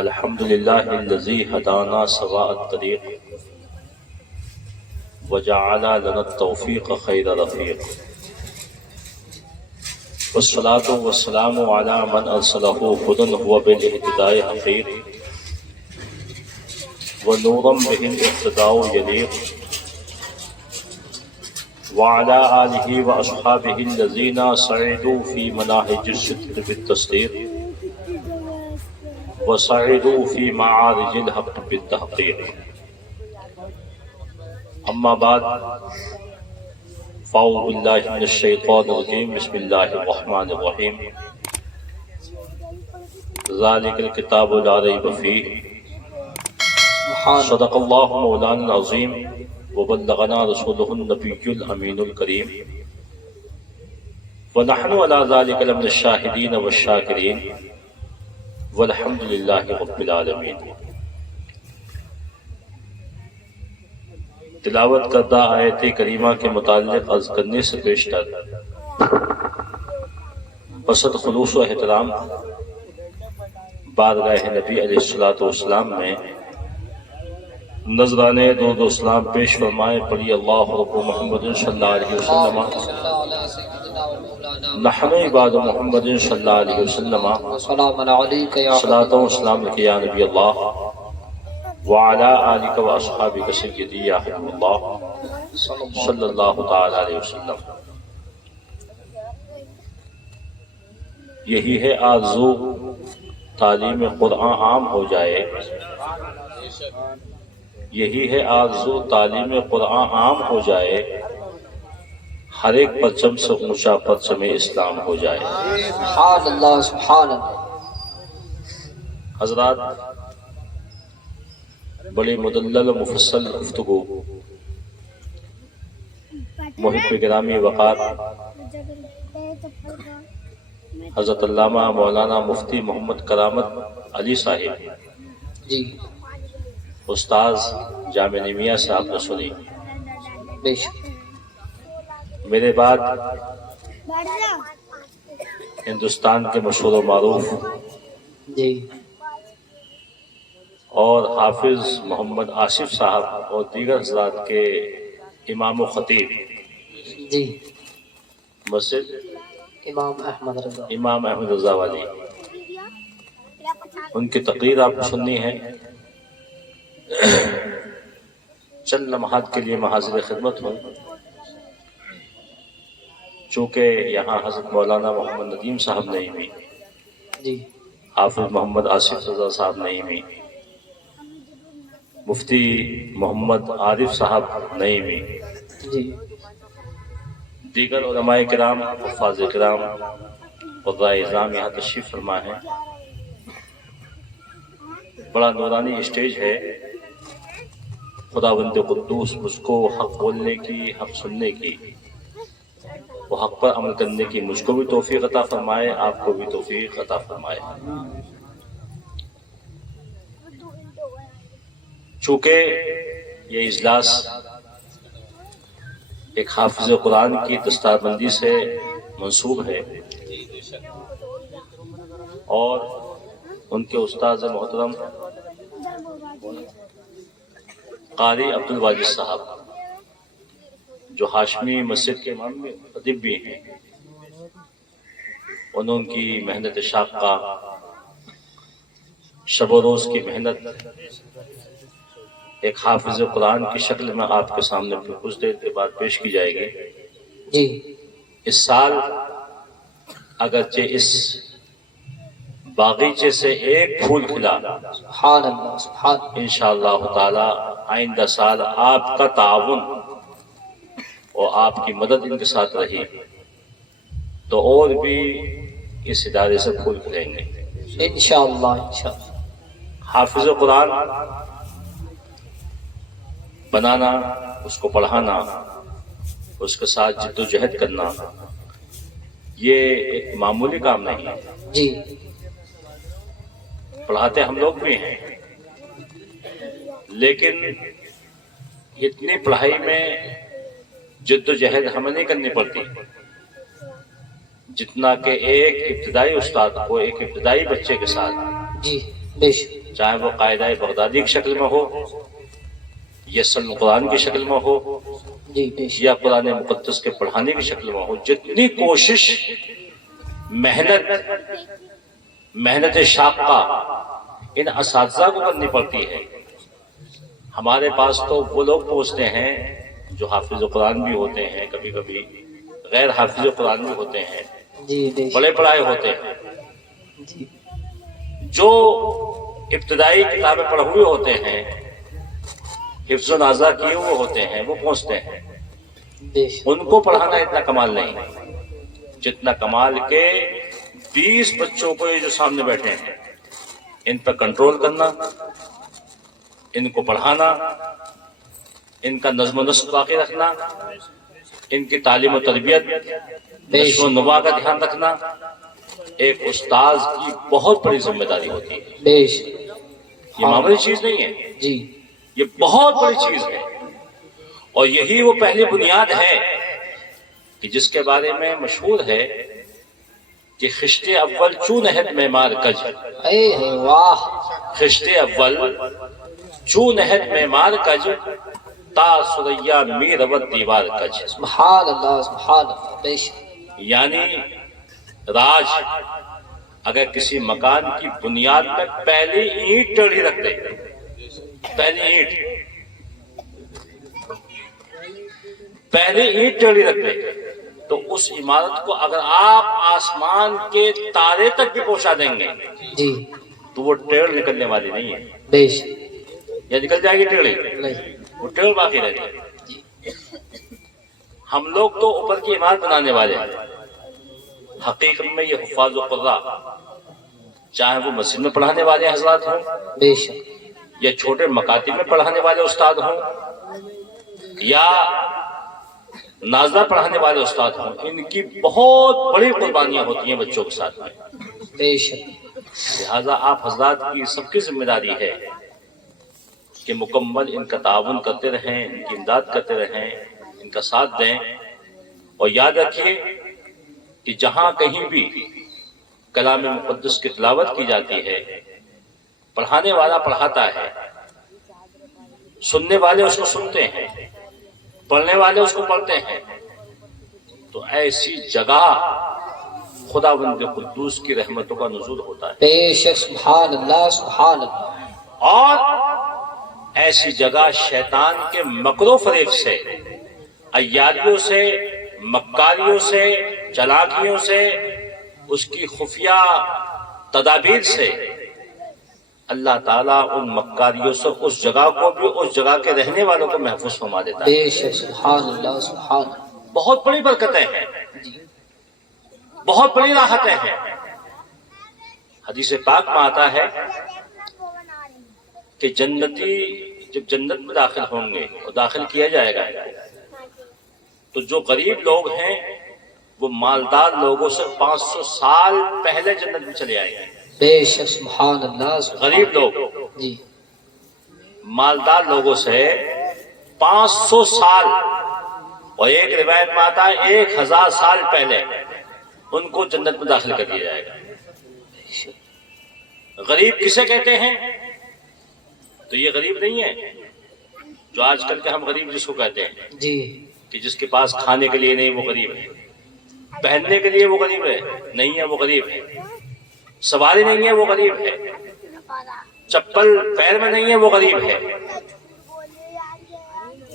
الحمد لله الذي هدانا سواء الطريق وجعل لنا التوفيق خير رفيق والصلاة والسلام على من أرسله هدى هو بالاهتداء حقيق ونورا به الاقتداء يليق وعلى آله وأصحابه الذين سعدوا في مناهج الصدق بالتصديق وسعدوا في معارج الحق بالتحقيق. أما بعد فأعوذ بالله من الشيطان الرجيم بسم الله الرحمن الرحيم ذلك الكتاب لا ريب فيه صدق الله مولانا العظيم وبلغنا رسوله النبي الأمين الكريم ونحن على ذلك لمن الشاهدين والشاكرين والحمد لله رب العالمين. تلاوت کردہ آیت کریمہ کے متعلق عرض کرنے سے پیشتر بصد خلوص و احترام بارگاہ نبی علیہ السلام میں نذرانے درود و سلام پیش فرمائے. پڑھی اللہ رب محمد صلی اللہ علیہ وسلم نحن عباد محمد صلی اللہ علیہ وسلم صلاۃ و سلام علیہ یا نبی اللہ وعلی آلک و اصحابک سیدی یا حبیب اللہ صلی اللہ تعالی علیہ وسلم. یہی ہے آرزو تعلیم قرآن عام ہو جائے، یہی ہے آرزو تعلیم قرآن عام ہو جائے، ہر ایک پرچم سے اونچا پرچم اسلام ہو جائے. سبحان اللہ سبحان اللہ. حضرات، بڑی مدلل و مفصل گفتگو محب گرامی وقار حضرت علامہ مولانا مفتی محمد کرامت علی صاحب جی استاذ جامعہ نمیہ سے آپ نے سنی. بے شک. میرے بعد ہندوستان کے مشہور و معروف جی اور حافظ محمد آصف صاحب اور دیگر حضرات کے امام و خطیب جی مسجد امام احمد رضا امام احمد رضا والی، ان کی تقریر آپ کو سننی ہے. چند لمحات کے لیے میں حاضر خدمت ہوں. چونکہ یہاں حضرت مولانا محمد ندیم صاحب نہیں ہوئی، جی حافظ محمد آصف رضا صاحب نہیں ہوئی، مفتی محمد عارف صاحب نہیں ہوئی، جی دیگر علماء کرام، حفاظ کرام، قرائے اعظام یہاں تشریف فرما ہے. بڑا نورانی اسٹیج ہے. خداوند قدوس مجھ کو حق بولنے کی، حق سننے کی، وہ حق پر عمل کرنے کی مجھ کو بھی توفیق عطا فرمائے، آپ کو بھی توفیق عطا فرمائے. چونکہ یہ اجلاس ایک حافظ قرآن کی دستار بندی سے منسوب ہے اور ان کے استاد محترم قاری عبدالواجد صاحب جو ہاشمی مسجد کے امام خطیب بھی ہیں، انہوں کی محنت شاقہ، شب و روز کی محنت ایک حافظ قرآن کی شکل میں آپ کے سامنے کچھ دیر کے بعد پیش کی جائے گی. جی اس سال اگرچہ اس باغیچے سے ایک پھول کھلا، سبحان اللہ سبحان اللہ. انشاءاللہ تعالی آئندہ سال آپ کا تعاون اور آپ کی مدد ان کے ساتھ رہی تو اور بھی اس ادارے سے پھول کھلیں گے انشاءاللہ انشاءاللہ. حافظ قرآن بنانا، اس کو پڑھانا، اس کے ساتھ جد و جہد کرنا، یہ ایک معمولی کام نہیں ہے. جی پڑھاتے ہم لوگ بھی ہیں، لیکن اتنی پڑھائی میں جد و جہد ہمیں نہیں کرنی پڑتی جتنا کہ ایک ابتدائی استاد کو ایک ابتدائی بچے کے ساتھ، جی بے شک، چاہے وہ قاعدہ بغدادی کی شکل میں ہو یا سلم قرآن کی شکل میں ہو جی بے شک، یا قرآن مقدس کے پڑھانے کی شکل میں ہو، جتنی کوشش محنت شاقہ ان اساتذہ کو کرنی پڑتی ہے۔ ہمارے پاس تو وہ لوگ پہنچتے ہیں جو حافظ قرآن بھی ہوتے ہیں، کبھی کبھی غیر حافظ قرآن بھی ہوتے ہیں، جی بے شک، بڑے پڑھائے ہوتے ہیں، جی جو ابتدائی کتابیں پڑھے ہوئے ہوتے ہیں، حفظ و نازا کیے ہوئے ہوتے ہیں، وہ پہنچتے ہیں۔ بے شک، ان کو پڑھانا اتنا کمال نہیں جتنا کمال کے 20 بچوں کو یہ جو سامنے بیٹھے ہیں ان پر کنٹرول کرنا، ان کو پڑھانا، ان کا نظم و نسق باقی رکھنا، ان کی تعلیم و تربیت، نشو و نما کا دھیان رکھنا ایک استاذ کی بہت بڑی ذمہ داری ہوتی ہے۔ بے شک، یہ معمولی چیز نہیں ہے، جی یہ بہت بڑی چیز ہے، اور یہی وہ پہلی بنیاد ہے کہ جس کے بارے میں مشہور ہے کہ خشت اول چون نہد معمار کج، اے واہ، خشت اول چون نہد معمار کج، تا سریا می رود دیوار کج۔ سبحان اللہ، سبحان اللہ، بے شک، یعنی راج اگر کسی مکان کی بنیاد میں پہلی اینٹ ٹیڑھی رکھ دے، پہلی اینٹ ٹیڑھی رکھ دے، تو اس عمارت کو اگر آپ آسمان کے تارے تک بھی پہنچا دیں گے جی تو وہ ٹیڑھ نکلنے والی نہیں ہے، بے شک، یا نکل جائے گی ٹیڑھی، نہیں، وہ ٹیڑھ باقی رہ جائے گی۔ ہم لوگ تو اوپر کی عمارت بنانے والے ہیں، حقیقت میں یہ حفاظ و قراء چاہے وہ مسجد میں پڑھانے والے حضرات ہوں بے شک، یا چھوٹے مکاتب میں پڑھانے والے استاد ہوں یا نازلہ پڑھانے والے استاد ہوں، ان کی بہت بڑی قربانیاں ہوتی ہیں بچوں کے ساتھ میں۔ بے شک، لہذا آپ حضرات کی سب کی ذمہ داری ہے کہ مکمل ان کا تعاون کرتے رہیں، ان کی امداد کرتے رہیں، ان کا ساتھ دیں، اور یاد رکھیے کہ جہاں کہیں بھی کلام مقدس کی تلاوت کی جاتی ہے، پڑھانے والا پڑھاتا ہے، سننے والے اس کو سنتے ہیں، پڑھنے والے اس کو پڑھتے ہیں، تو ایسی جگہ خداوند قدوس کی رحمتوں کا نزول ہوتا ہے، بے شک، سبحان اللہ، سبحان اللہ، اور ایسی جگہ شیطان کے مکر و فریب سے، عیاریوں سے، مکاریوں سے، چلاکیوں سے، اس کی خفیہ تدابیر سے اللہ تعالیٰ ان مکاریوں سے اس جگہ کو بھی، اس جگہ کے رہنے والوں کو محفوظ فرما دیتا ہے۔ بے شک، سبحان اللہ، سبحان اللہ، بہت بڑی برکتیں ہیں، بہت بڑی راحتیں ہیں۔ حدیث پاک میں آتا ہے کہ جنتی جب جنت میں داخل ہوں گے اور داخل کیا جائے گا تو جو غریب لوگ ہیں وہ مالدار لوگوں سے 500 سال پہلے جنت میں چلے آئیں گے۔ بے شک، سبحان اللہ، سبحان غریب لوگ جی مالدار لوگوں سے 500 سال، اور ایک روایت میں آتا ہے 1000 سال پہلے ان کو جنت میں داخل کر دیا جائے گا۔ غریب کسے کہتے ہیں؟ تو یہ غریب نہیں ہے جو آج کل کے ہم غریب جس کو کہتے ہیں جی کہ جس کے پاس کھانے کے لیے نہیں وہ غریب ہے، پہننے کے لیے وہ غریب ہے نہیں ہے وہ غریب ہے، سواری نہیں ہے وہ غریب ہے، چپل پیر میں نہیں ہے وہ غریب ہے،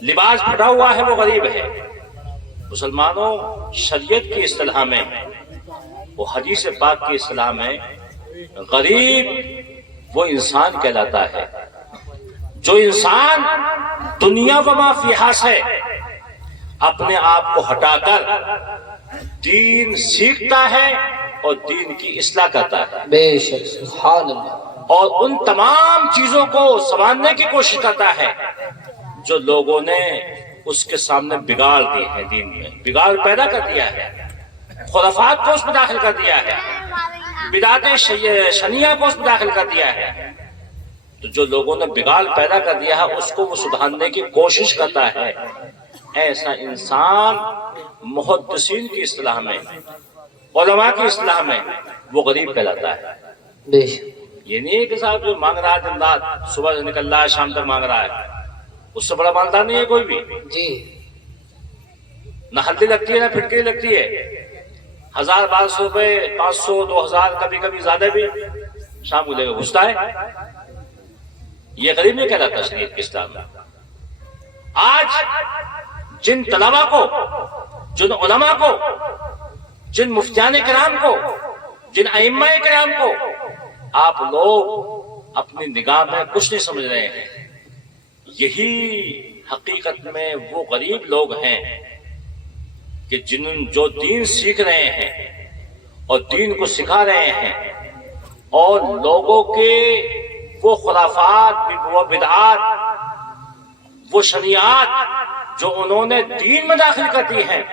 لباس پھٹا ہوا ہے وہ غریب ہے۔ مسلمانوں، شریعت کی اصطلاح میں، وہ حدیث پاک کی اصطلاح میں، غریب وہ انسان کہلاتا ہے جو انسان دنیا و ما فیہا سے اپنے آپ کو ہٹا کر دین سیکھتا ہے اور دین کی اصلاح کرتا ہے، بے شک، سبحان اللہ، اور ان تمام چیزوں کو سنبھالنے کی کوشش کرتا ہے جو لوگوں نے اس کے سامنے بگاڑ دی ہے، دین میں بگاڑ پیدا کر دیا ہے، خرافات کو اس میں داخل کر دیا ہے، بدعت شنیعہ کو اس میں داخل کر دیا ہے۔ تو جو لوگوں نے بگاڑ پیدا کر دیا ہے اس کو وہ سدھارنے کی کوشش کرتا ہے، ایسا انسان محدثین کی اصطلاح میں علماء کی اصلاح میں وہ غریب کہلاتا ہے۔ بے شک یہ نہیں ہے کہ صاحب جو مانگ رہا ہے دن رات صبح سے نکل رہا ہے شام تک مانگ رہا ہے، اس سے بڑا مالدار نہیں ہے کوئی بھی۔ جی نہ ہلدی لگتی ہے نہ پھٹکری لگتی ہے، 1000-1200 روپے 500 2000 کبھی کبھی زیادہ بھی شام کو لے کے گھستا ہے۔ یہ غریب نہیں کہلاتا شریعت کے اسلام میں۔ آج جن طلباء کو، جن علماء کو، جن مفتیان کرام کو، جن ائمہ کرام کو آپ لوگ اپنی نگاہ میں کچھ نہیں سمجھ رہے ہیں، یہی حقیقت میں وہ غریب لوگ ہیں کہ جو دین سیکھ رہے ہیں اور دین کو سکھا رہے ہیں، اور لوگوں کے وہ خرافات، وہ بدعات، وہ شریعات جو انہوں نے دین میں داخل کر دی ہیں،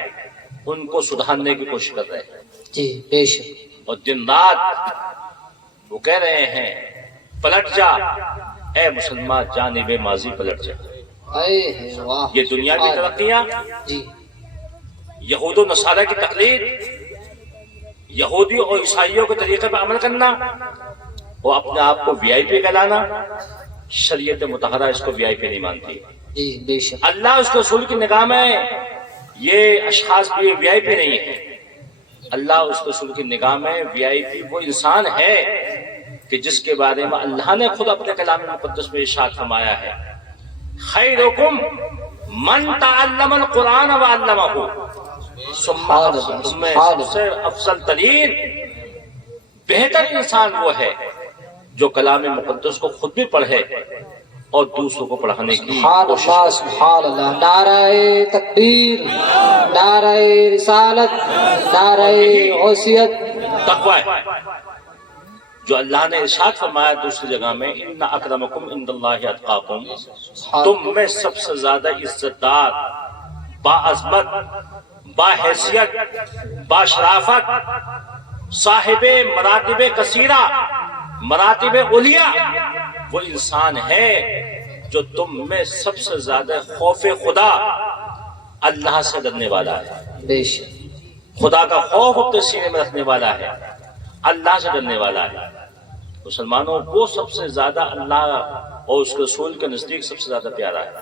ان کو سدھارنے کی کوشش کر رہے ہیں۔ جی بے شک اور دن رات وہ کہہ رہے ہیں پلٹ جا اے مسلمان جانب ماضی پلٹ جا۔ واہ یہ دنیا کی ترقیاں، جی یہود و نصارہ کی تقلید، یہودی اور عیسائیوں کے طریقے پر عمل کرنا اور اپنے آپ کو وی آئی پی کہلانا، شریعت مطہرہ اس کو وی آئی پی نہیں مانتی۔ جی بے شک اللہ اس کے رسول کی نگاہ میں یہ اشخاص بھی وی آئی پی نہیں ہے۔ اللہ اس کے رسول کی نگاہ میں وی آئی پی وہ انسان ہے کہ جس کے بارے میں اللہ نے خود اپنے کلام مقدس میں ارشاد فرمایا ہے خیرکم من تعلم القرآن وعلمہ، تم میں سب سے افضل ترین بہتر انسان وہ ہے جو کلام مقدس کو خود بھی پڑھے اور دوسروں کو پڑھانے کی کوشش کرے۔ سبحان اللہ، نعرہ تکبیر، نعرہ رسالت، نعرہ غوثیت، تقوی ہے جو اللہ نے ارشاد فرمایا دوسری جگہ میں ان اکرمکم عند اللہ اتقاکم، تم میں سب سے زیادہ عزت دار، با عظمت، با حیثیت، با شرافت، صاحب مراتب کثیرہ، مراتب علیہ وہ انسان ہے جو تم میں سب سے زیادہ خوف خدا، اللہ سے ڈرنے والا ہے، بے شک خدا کا خوف اپنے سینے میں رکھنے والا ہے، اللہ سے ڈرنے والا ہے۔ مسلمانوں وہ سب سے زیادہ اللہ اور اس کے رسول کے نزدیک سب سے زیادہ پیارا ہے۔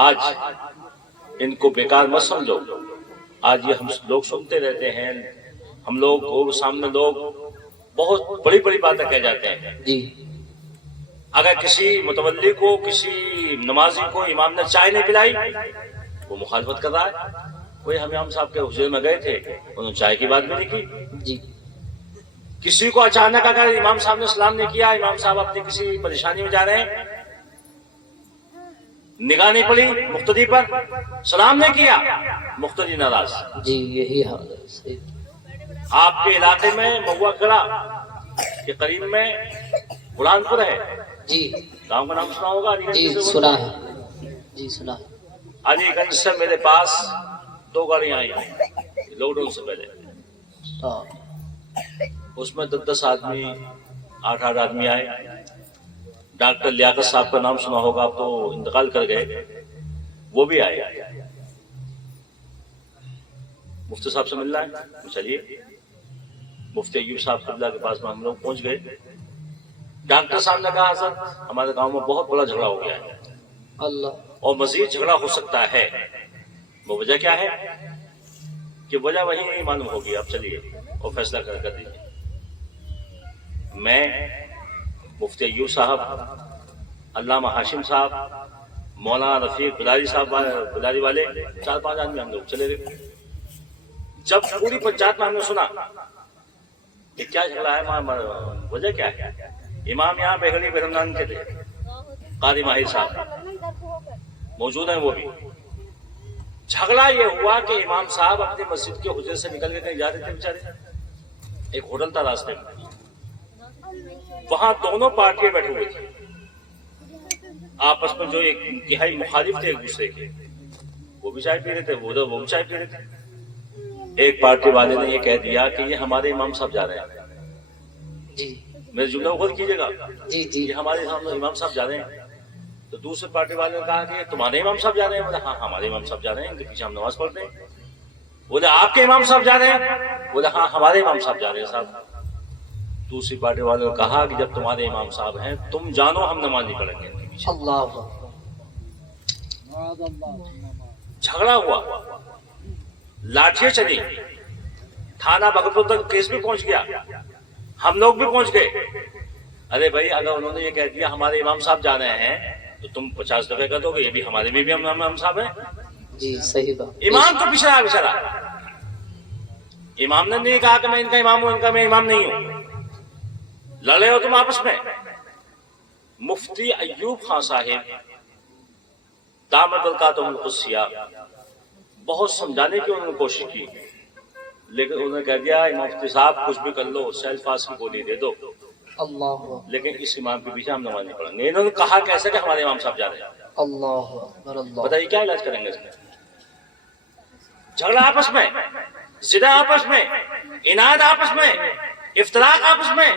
آج ان کو بیکار مت سمجھو، آج یہ ہم لوگ سنتے رہتے ہیں، ہم لوگ سامنے لوگ بہت بڑی بڑی باتیں کہہ جاتے ہیں۔ جی اگر کسی متولی کو، کسی نمازی کو امام نے چائے نہیں پلائی وہ مخالفت کر رہا ہے۔ وہی ہم امام صاحب کے حجرے میں گئے تھے، انہوں نے چائے کی بات بھی نہیں کی۔ جی کسی کو اچانک اگر امام صاحب نے سلام نہیں کیا، امام صاحب اپنی کسی پریشانی میں جا رہے ہیں، نگاہ نہیں پڑی مقتدی پر، سلام نہیں کیا، مقتدی ناراض۔ جی یہی حال ہے، صحیح۔ آپ کے علاقے میں مہوا کڑا کے قریب میں بلان پور ہے، جی گاؤں کا نام سنا ہوگا؟ علی گنج جی سے سنا ہے، جی سنا ہے۔ علی گنج سے میرے پاس 2 گاڑیاں آئی لاک ڈاؤن سے پہلے، ہاں اس میں 10 آدمی 8 آدمی آئے۔ ڈاکٹر لیاقت صاحب کا نام سنا ہوگا، آپ تو انتقال کر گئے، وہ بھی آئے۔ مفتی صاحب سے ملنا ہے، چلیے مفتی ایوب صاحب قبلہ کے پاس میں ہم لوگ پہنچ گئے۔ ڈاکٹر صاحب نے کہا حضرت ہمارے گاؤں میں بہت بڑا جھگڑا ہو گیا ہے اللہ، اور مزید جھگڑا ہو سکتا ہے، وہ وجہ کیا ہے؟ کہ وجہ وہی نہیں معلوم ہوگی، آپ چلیے اور فیصلہ کر دیجیے۔ میں مفتی ایوب صاحب، علامہ ہاشم صاحب، مولانا رفیق بلاری صاحب، بلاری والے 4-5 آدمی ہم لوگ چلے گئے۔ جب پوری پنچایت میں ہم نے سنا کہ کیا جھگڑا ہے، وجہ کیا ہے، امام یہاں بیگڑی برمنان کے تھے، قاری ماہر صاحب موجود ہیں، وہ بھی۔ جھگڑا یہ ہوا کہ امام صاحب اپنی مسجد کے حجرے سے نکل کے کہیں جا رہے تھے بیچارے، ایک ہوٹل تھا راستے میں، وہاں دونوں پارٹیاں بیٹھے ہوئے تھے آپس میں، جو ایک انتہائی مخالف تھے ایک دوسرے کے، وہ بھی چائے پی رہے تھے، وہ بھی چائے پی رہے تھے۔ ایک پارٹی والے نے یہ کہہ دیا کہ یہ ہمارے امام صاحب جا رہے ہیں، جی میرے جملے کو غور کیجیے گا، جی جی یہ ہمارے امام صاحب جا رہے ہیں۔ تو دوسرے پارٹی والے نے کہا کہ تمہارے امام صاحب جا رہے ہیں؟ ہاں ہمارے امام صاحب جا رہے ہیں، ان کے پیچھے ہم نماز پڑھتے ہیں۔ بولے آپ کے امام صاحب جا رہے ہیں؟ بولے ہاں ہمارے امام صاحب جا رہے ہیں صاحب۔ دوسری پارٹی والوں نے کہا کہ جب تمہارے امام صاحب ہیں تم جانو، ہم نماز نہیں پڑھیں گے ان کے پیچھے۔ اللہ جھگڑا ہوا، لاٹھیاں چلی، تھانہ بھگتپور تک کیس بھی پہنچ گیا، ہم لوگ بھی پہنچ گئے۔ ارے بھائی اگر انہوں نے یہ کہہ دیا ہمارے امام صاحب جا رہے ہیں تو تم 50 دفعہ کہہ دو گے یہ بھی ہمارے بھی امام صاحب ہیں۔ جی صحیح بات۔ امام تو پیچھے آ بیچارا، امام نے نہیں کہا کہ میں ان کا امام ہوں، ان کا میں امام نہیں ہوں۔ لڑے ہو تم آپس میں۔ مفتی ایوب خان صاحب دامت برکاتہم القدسیہ بہت سمجھانے کی انہوں نے کوشش کی، لیکن انہوں نے کہہ دیا مفتی صاحب کچھ بھی کر لو، سیل پاس کی گولی دے دو، اللہ لیکن اس امام کے پیچھے ہم نماز نہیں پڑھیں گے۔ انہوں نے کہا کیسے کہ ہمارے امام صاحب جا رہے ہیں۔ اللہ اکبر اللہ۔ بتائیے کیا علاج کریں گے اس میں؟ جھگڑا آپس میں، زنا آپس میں، اناد آپس میں، افتراق آپس میں،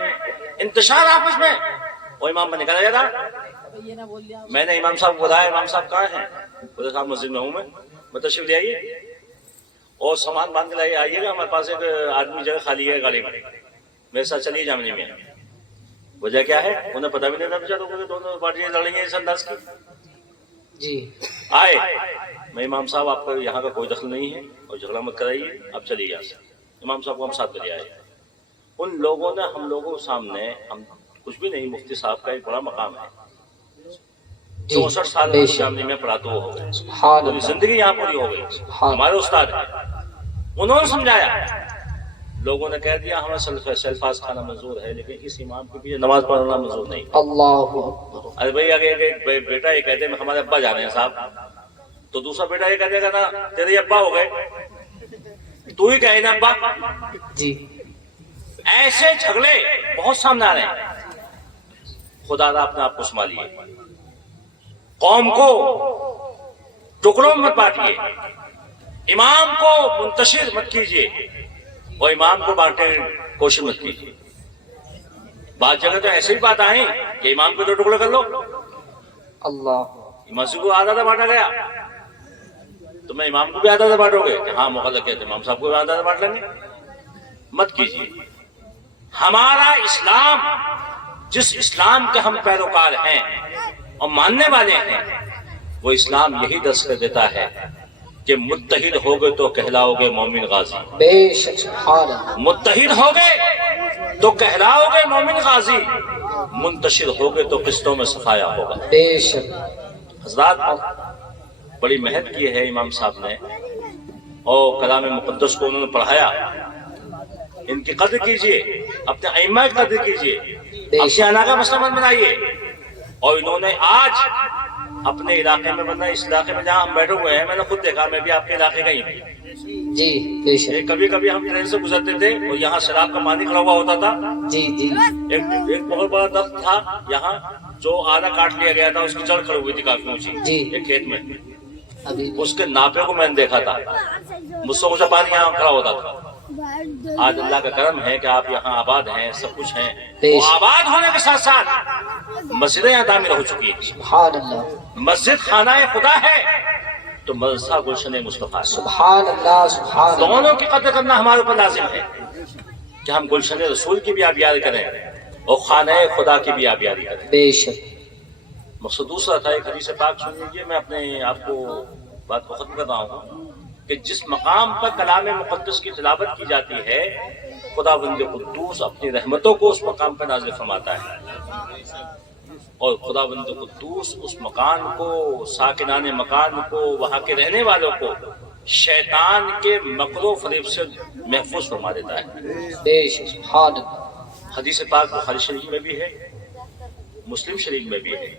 انتشار آپس میں، وہ امام میں نکالا جاتا۔ میں نے امام صاحب کو بتایا امام صاحب کہاں ہیں؟ بولے صاحب مسجد میں ہوں میں تشریف لے آئیے اور سامان باندھ کے لائیے، آئیے گا ہمارے پاس ایک آدمی جگہ خالی ہے گاڑی میں، میرے ساتھ چلیے جامنی میں۔ وجہ کیا ہے انہیں پتہ بھی نہیں تھا بیچاروں کو کہ دونوں پارٹیاں لڑیں گے اس انداز کی۔ جی آئے، میں امام صاحب آپ کا یہاں کا کوئی دخل نہیں ہے اور جھگڑا مت کرائیے، آپ چلیے یہاں سے۔ امام صاحب کو ہم ساتھ لے آئے۔ ان لوگوں نے ہم لوگوں کے سامنے، ہم کچھ بھی نہیں، مفتی صاحب کا ایک بڑا مقام ہے، 64 سال جامنی میں پڑھاتے ہو گئے، پوری زندگی یہاں پوری ہو گئی، ہمارے استاد ہیں۔ انہوں نے سمجھایا، لوگوں نے کہہ دیا ہمیں سیلفاز کھانا منظور ہے لیکن اس امام کے پیچھے نماز پڑھنا منظور نہیں۔ اللہ اکبر۔ ارے بھائی اگر ایک بیٹا یہ کہتے ہیں ہمارے ابا جا رہے ہیں صاحب، تو دوسرا بیٹا یہ کہتے گا نا تیرے ابا ہو گئے، تو ہی کہے نا ابا۔ جی ایسے جھگڑے بہت سامنے آ رہے ہیں۔ خدا را اپنے آپ کو سنبھالیے، قوم کو ٹکڑوں میں مت بانٹیے، امام کو منتشر مت کیجیے اور امام کو بانٹنے کی کوشش مت کیجیے۔ بعض جگہ تو ایسے ہی بات آئی کہ امام کو 2 ٹکڑے کر لو، اللہ مسجد کو آدھا بانٹا گیا تو میں امام کو بھی آدھا بانٹو گے کہ ہاں موقع لگے تو امام صاحب کو بھی آدھا بانٹ لیں گے۔ مت کیجیے۔ ہمارا اسلام، جس اسلام کے ہم پیروکار ہیں اور ماننے والے ہیں، وہ اسلام یہی درس کر دیتا ہے کہ متحد ہوگے تو کہلاؤ گے مومن غازی، بے شک سبحان اللہ۔ متحد ہوگے تو کہلاؤ گے مومن غازی، منتشر ہوگے تو قسطوں میں صفایا ہوگا۔ بے شک حضرات بڑی محنت کی ہے امام صاحب نے اور کلام مقدس کو انہوں نے پڑھایا۔ ان کی قدر کیجئے، اپنے ائمہ کی قدر کیجئے، اپنے انا کا مسئلہ مت بنائیے۔ اور انہوں نے آج اپنے علاقے میں، ورنہ اس علاقے میں جہاں ہم بیٹھے ہوئے ہیں میں نے خود دیکھا، میں بھی آپ کے علاقے کا ہی ہوں۔ جی بے شک۔ کبھی کبھی ہم ٹرین سے گزرتے تھے اور یہاں سیلاب کا پانی کھڑا ہوا ہوتا تھا۔ جی جی ایک بہت بڑا درخت تھا یہاں جو آدھا کاٹ لیا گیا تھا، اس کی جڑ کھڑی ہوئی تھی کافی اونچی جی ایک کھیت میں، ابھی اس کے ناپے کو میں نے دیکھا تھا، مجھ سے اونچا پانی یہاں کھڑا ہوتا تھا۔ آج اللہ کا کرم ہے کہ آپ یہاں آباد ہیں، سب کچھ ہیں، وہ آباد ہونے کے ساتھ ساتھ مسجدیں یہاں تعمیر ہو چکی ہیں۔ سبحان اللہ۔ مسجد خانہ خدا ہے تو مدرسہ گلشن مصطفیٰ ہے۔ سبحان اللہ سبحان اللہ۔ دونوں کی قدر کرنا ہمارے اوپر لازم ہے کہ ہم گلشن رسول کی بھی آبیاری کریں اور خانہ خدا کی بھی آبیاری کریں۔ بے شک۔ مقصد دوسرا تھا، ایک حدیث پاک سن لیجیے، میں اپنے آپ کو بات کو ختم کر رہا ہوں کہ جس مقام پر کلام مقدس کی تلاوت کی جاتی ہے، خداوند قدوس اپنی رحمتوں کو اس مقام پر نازل فرماتا ہے، اور خداوند قدوس اس مکان کو، ساکنان مکان کو، وہاں کے رہنے والوں کو شیطان کے مکر و فریب سے محفوظ فرما دیتا ہے۔ بے شک سبحان اللہ۔ حدیث پاک بخاری شریف میں بھی ہے، مسلم شریف میں بھی ہے،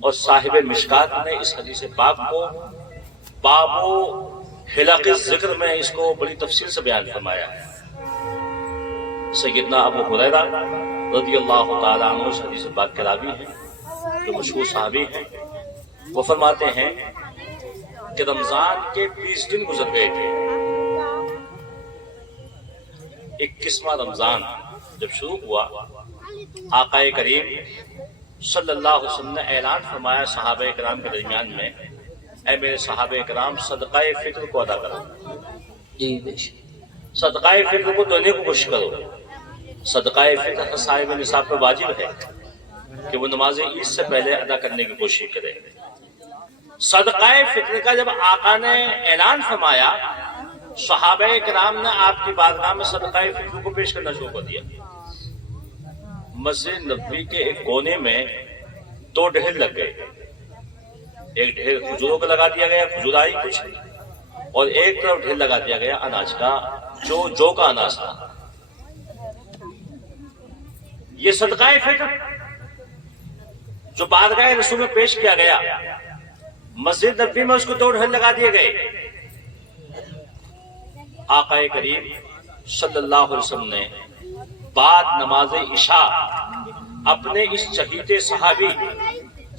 اور صاحب مشکات نے اس حدیث پاک کو باب حلق ذکر میں اس کو بڑی تفصیل سے بیان فرمایا ہے۔ سیدنا ابو ہریرہ رضی اللہ تعالیٰ عنہ اس حدیث پاک کے راوی ہیں، جو مشہور صحابی ہیں، وہ فرماتے ہیں کہ رمضان کے 20 دن گزر گئے تھے۔ 21واں رمضان جب شروع ہوا، آقا کریم صلی اللہ علیہ وسلم نے اعلان فرمایا صحابہ کرام کے درمیان میں، اے میرے صحابہ کرام صدقہ فطر کو ادا کرو۔ جی بے شک صدقہ فطر کو دینے کو کوشش کرو. صدقہ فطر صاحب نصاب پر واجب ہے کہ وہ نماز عید سے پہلے ادا کرنے کی کوشش کرے. صدقہ فطر کا جب آقا نے اعلان فرمایا، صحابہ کرام نے آپ کی بارگاہ میں صدقہ فطر کو پیش کرنا شروع کر دیا. مسجد نبوی کے ایک کونے میں 2 ڈھیر لگ گئے. ایک ڈھیر کھجوروں کا لگا دیا گیا، کھجور آئی کچھ، اور ایک طرف ڈھیر لگا دیا گیا اناج کا، جو کا اناج تھا. یہ صدقہ فطر جو بارگاہ رسول میں پیش کیا گیا، مسجد نبوی میں اس کو 2 ڈھیر لگا دیے گئے. آقا کریم صلی اللہ علیہ وسلم نے بعد نماز عشاء اپنے اس چہیتے صحابی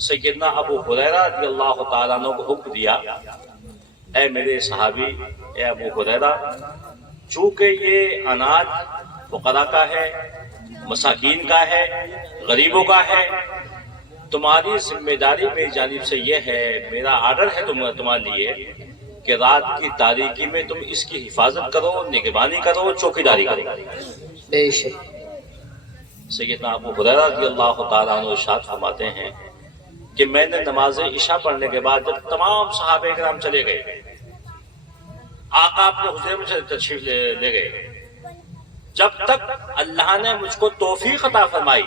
سیدنا ابو ہریرہ رضی اللہ تعالیٰ عنہ کو حکم دیا، اے میرے صحابی، اے ابو ہریرہ، چونکہ یہ اناج فقراء کا ہے، مساکین کا ہے، غریبوں کا ہے، تمہاری ذمہ داری میری جانب سے یہ ہے، میرا آرڈر ہے تمہارے لیے کہ رات کی تاریکی میں تم اس کی حفاظت کرو، نگہبانی کرو، چوکیداری کرو. بے شک سیدنا ابو ہریرہ رضی اللہ تعالیٰ عنہ ارشاد فرماتے ہیں کہ میں نے نماز عشاء پڑھنے کے بعد جب تمام صحابہ کرام چلے گئے، آقا اپنے حجرے میں تشریف لے گئے، جب تک اللہ نے مجھ کو توفیق عطا فرمائی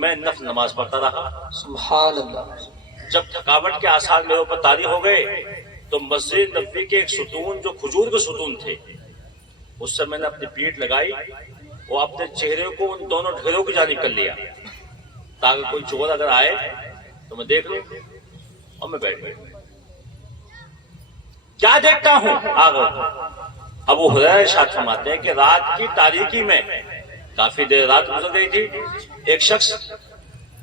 میں نفل نماز پڑھتا رہا. سبحان اللہ. جب تھکاوٹ کے آثار میرے اوپر طاری ہو گئے تو مسجد نبوی کے ایک ستون جو کھجور کے ستون تھے، اس سے میں نے اپنی پیٹھ لگائی اور اپنے چہرے کو ان دونوں ڈھیروں کی جانب کر لیا تاکہ کوئی چور اگر آئے تو میں دیکھ لوں اور میں بیٹھ گیا. کیا دیکھتا ہوں؟ آگے ابو ہریرہ ارشاد فرماتے ہیں کہ رات کی تاریکی میں کافی دیر رات گزر گئی تھی، ایک شخص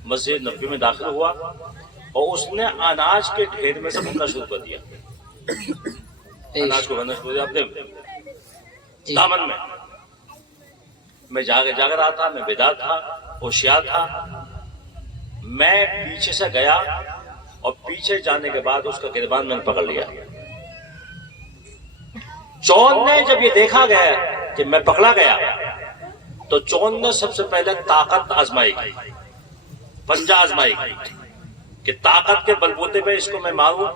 مسجد نبوی میں داخل ہوا اور اس نے اناج کے ڈھیر میں سے بھرنا شروع کر دیا. اناج کو بھرنا شروع کر دیا اپنے دامن میں. میں جاگ رہا تھا، میں بیدار تھا، ہوشیار تھا. میں پیچھے سے گیا اور پیچھے جانے کے بعد اس کا گریبان میں نے پکڑ لیا. چور نے جب یہ دیکھا گیا کہ میں پکڑا گیا تو چور نے سب سے پہلے طاقت آزمائی کی، پنجہ آزمائی کی کہ طاقت کے بلبوتے پہ اس کو میں ماروں،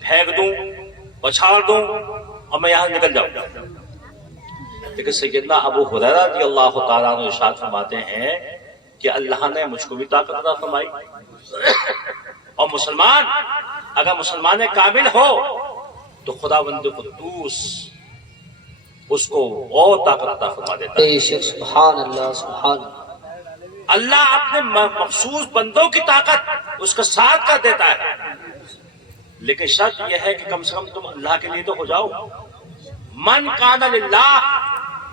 پھینک دوں، پچھاڑ دوں اور میں یہاں نکل جاؤں. لیکن سیدنا ابو ہریرہ رضی اللہ تعالیٰ عنہ ارشاد فرماتے ہیں کہ اللہ نے مجھ کو بھی طاقت عطا فرمائی، اور مسلمان اگر مسلمان کامل ہو تو خداوند قدوس اس کو اور طاقت عطا فرما دیتا ہے. سبحان اللہ سبحان اللہ. اللہ اپنے مخصوص بندوں کی طاقت اس کا ساتھ کر دیتا ہے، لیکن شرط یہ ہے کہ کم سے کم تم اللہ کے لیے تو ہو جاؤ. من کان للہ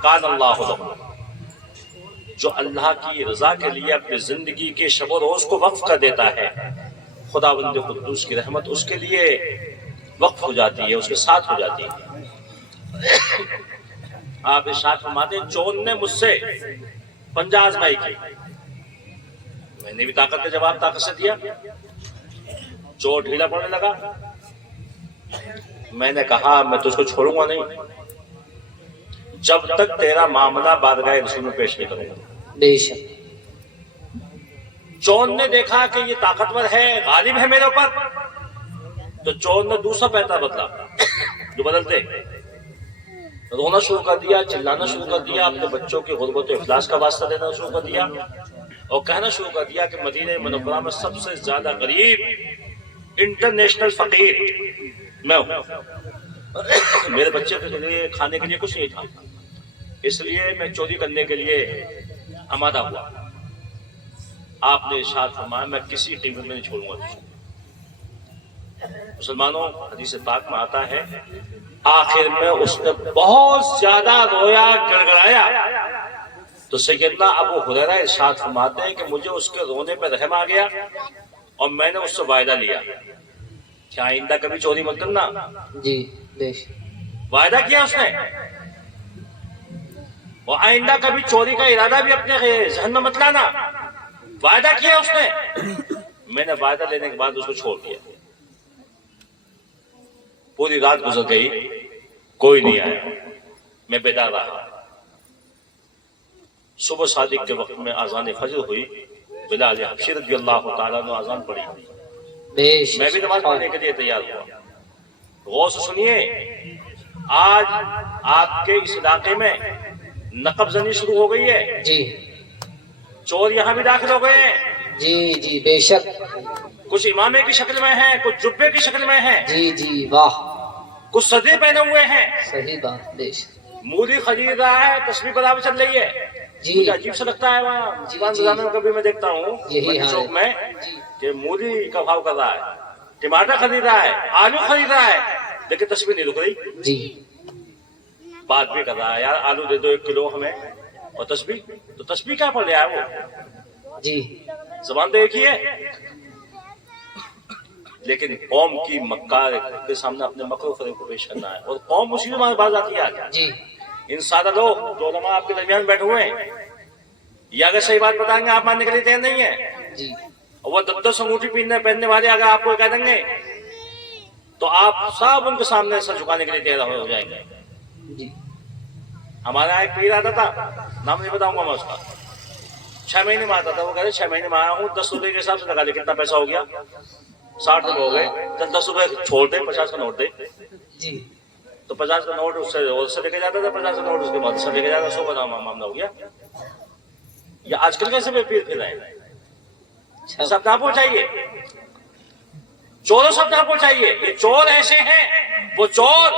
کان اللہ لہ، جو اللہ کی رضا کے لیے اپنی زندگی کے شب و روز کو وقف کر دیتا ہے، خداوند قدوس کی رحمت اس کے لیے وقف ہو جاتی ہے، اس کے ساتھ ہو جاتی ہے. آپ ارشاد فرماتے ہیں چور نے مجھ سے پنجہ آزمائی کی، میں نے بھی طاقت کا جواب طاقت سے دیا. چور ڈھیلا پڑنے لگا، میں نے کہا میں تجھ کو چھوڑوں گا نہیں جب تک تیرا معاملہ بارگاہ رسول میں پیش نہیں کروں گا. بے شک. چور نے دیکھا کہ یہ طاقتور ہے، غالب ہے میرے اوپر، تو چور نے دوسرا پیتا بدلا جو بدلتے، رونا شروع کر دیا، چلانا شروع کر دیا، اپنے بچوں کی غربت و افلاس کا واسطہ دینا شروع کر دیا اور کہنا شروع کر دیا کہ مدینہ منورہ میں سب سے زیادہ غریب انٹرنیشنل فقیر میں ہوں. میرے بچے کے لیے کھانے کے لیے کچھ نہیں تھا، اس لیے میں چوری کرنے کے لیے آمادہ ہوا. آپ نے ارشاد فرمایا میں کسی قیمت میں نہیں چھوڑوں گا. مسلمانوں حدیث پاک میں آتا ہے آخر میں اس نے بہت زیادہ رویا، گڑ گڑایا تو سیدنا ابو ہریرہ ارشاد فرماتے ہیں کہ مجھے اس کے رونے پہ رحم آ گیا اور میں نے اس سے وعدہ لیا کہ آئندہ کبھی چوری مت کرنا. جی بے شک. وعدہ کیا اس نے، اور آئندہ کبھی چوری کا ارادہ بھی اپنے ذہن میں مت لانا، وعدہ کیا اس نے. میں نے وعدہ لینے کے بعد اس کو چھوڑ دیا. پوری رات گزر گئی، کوئی نہیں آیا، میں بیدار رہا۔ صبح صادق کے وقت میں اذان فجر ہوئی، بلال حبشی رضی اللہ تعالیٰ نے اذان پڑھی، میں بھی نماز پڑھنے کے لیے تیار ہوا۔ غور سے سنیے، آج آپ کے اس علاقے میں نقب زنی شروع ہو گئی ہے، جی چور یہاں بھی داخل ہو گئے ہیں، جی جی بے شک، کچھ امامے کی شکل میں ہیں، کچھ جبے کی شکل میں ہیں، جی جی واہ، کچھ صدرے پہنے ہوئے ہیں، صحیح بات، بے شک، مولی خرید رہا ہے، تسبیح برابر چل رہی ہے۔ جی مجھے عجیب سا لگتا ہے وہاں دکان بازار میں کبھی میں دیکھتا ہوں یہی منڈی حال چوک ہے، میں جی کہ مولی کا بھاؤ کر رہا ہے، ٹماٹر خرید رہا ہے، آلو خرید رہا ہے، لیکن تسبیح نہیں رک رہی، جی بات بھی کر رہا ہے، یار آلو دے دو 1 کلو ہمیں، اور تسبیح تو تسبیح کیا پڑھ رہا ہے وہ، جی زبان تو ایک ہی ہے، لیکن قوم کی مکار کے سامنے اپنے مکر و فریب کو پیش کرنا ہے، اور قوم اسی میں ہمارے باز آتی ہے آج۔ جی ان سادہ لوگ جو علماء آپ کے درمیان بیٹھے ہوئے ہیں، یہ اگر صحیح بات بتائیں گے آپ ماننے کے لیے تیار نہیں ہے، جی اور وہ 10 انگوٹھی پہننے والے اگر آپ کو کہہ دیں گے تو آپ سب ان کے سامنے سر جھکانے کے لیے تیار ہو جائیں گے۔ جی ہمارا ایک پیر آتا تھا، نام نہیں بتاؤں گا میں اس کا، 6 مہینے میں آتا تھا، وہ کہتے 6 مہینے میں آیا ہوں، 10 روپے کے حساب سے لگا لے کتنا پیسہ ہو گیا، 60 روپے ہو گئے، 10 روپے چھوڑ دے، 50 کا نوٹ دے، جی تو 50 کا نوٹ اس سے لے کے جاتا تھا، 50 کا نوٹ اس کے بعد سے لے کے جاتا، 100 کا معاملہ ہو گیا۔ یہ آج کل کیسے پیر پھر رہے ہیں؟ سب نہ پہنچائیے، چوروں سب نہ پہنچائیے، یہ چور ایسے ہیں، وہ چور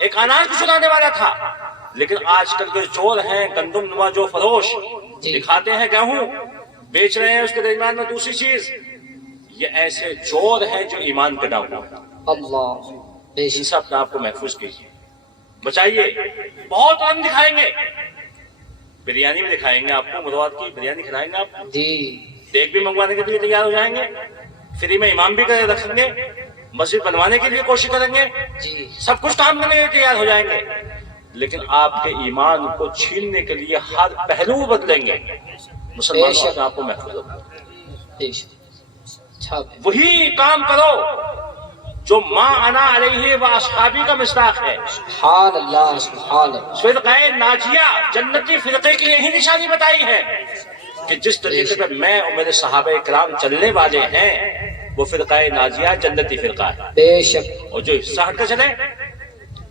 ایک اناج کو چرانے والا تھا، لیکن آج کل کے چور ہیں گندم نما جو فروش، دکھاتے ہیں گیہوں، بیچ رہے ہیں اس کے درمیان میں دوسری چیز، یہ ایسے چور ہیں جو ایمان کے ڈاکو ہیں۔ اللہ بے ان شک، سے اپنے آپ کو محفوظ کیجیے، بچائیے۔ بہت رنگ دکھائیں گے، بریانی بھی دکھائیں گے آپ کو، مروات کی بریانی کھلائیں گے آپ کو، جی دیگ بھی منگوانے کے لیے تیار ہو جائیں گے، فری میں امام بھی کرے رکھیں گے، مسجد بنوانے کے لیے کوشش کریں گے، جی سب کچھ کام کرنے کے لیے تیار ہو جائیں گے، لیکن آپ کے ایمان کو چھیننے کے لیے ہر پہلو بدلیں گے۔ مسلمانوں اپنے آپ کو محفوظ رکھو، بے شک، اچھا وہی کام کرو جو ما انا علیہ و اصحابی کا مصداق ہے۔ سبحان اللہ، سبحان اللہ، فرقہ ناجیہ جنتی فرقے کی یہی نشانی بتائی ہے کہ جس طریقے پہ میں اور میرے صحابہ کرام چلنے والے ہیں وہ فرقہ ناجیہ جنتی فرقہ ہے، بے شک، اور جو حصہ ہٹ کر چلے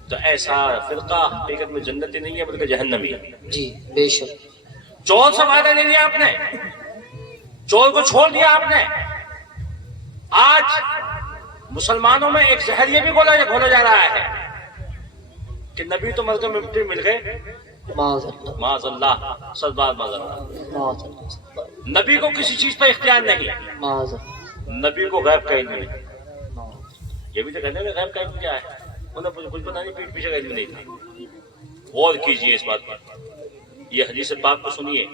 تو ایسا فرقہ حقیقت میں جنتی نہیں ہے بلکہ جہنمی ہے۔ جی بے شک، چور سے فائدہ نہیں لیا آپ نے، چور کو چھوڑ دیا آپ نے۔ آج مسلمانوں میں ایک زہر یہ بھی گھولا جا رہا ہے کہ نبی تو مرکز میں مٹی مل گئے، معاذ اللہ، معاذ اللہ، سب بات معاذ اللہ، معاذ اللہ، نبی کو کسی چیز پر اختیار نہیں، معاذ اللہ، نبی کو غیب کا علم نہیں۔ یہ بھی تو کہتے ہیں غیب کا علم کیا ہے، انہیں کچھ پتا نہیں، پیٹ پیچھے کا علم نہیں تھا۔ غور کیجئے اس بات پر، یہ حدیث پاک کو سنیے۔